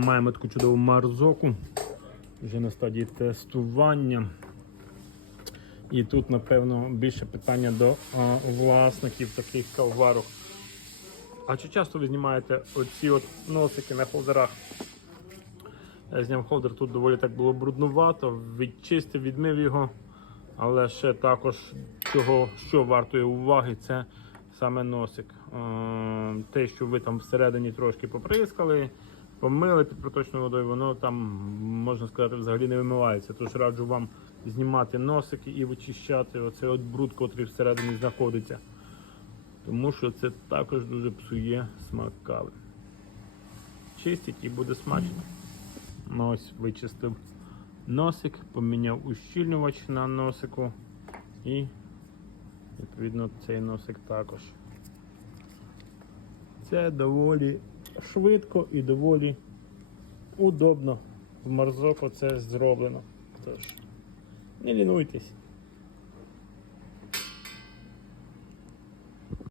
Маємо таку чудову марзоку вже на стадії тестування. І тут, напевно, більше питання до а, власників таких кавварок. А чи часто ви знімаєте оці от носики на холдерах? Я зняв холдер, тут доволі так було бруднувато, відчистив, відмив його. Але ще також цього, що вартує уваги, це саме носик. Е, Те, що ви там всередині трошки поприскали, помили під проточною водою, воно там, можна сказати, взагалі не вимивається. Тож раджу вам знімати носики і вичищати оцей от бруд, котрий всередині знаходиться. Тому що це також дуже псує смак кави. Чистить і буде смачно. Ну, ось вичистив носик, поміняв ущільнювач на носику і відповідно цей носик також. Це доволі швидко і доволі удобно. В Марзоко це зроблено. Тож, не лінуйтесь.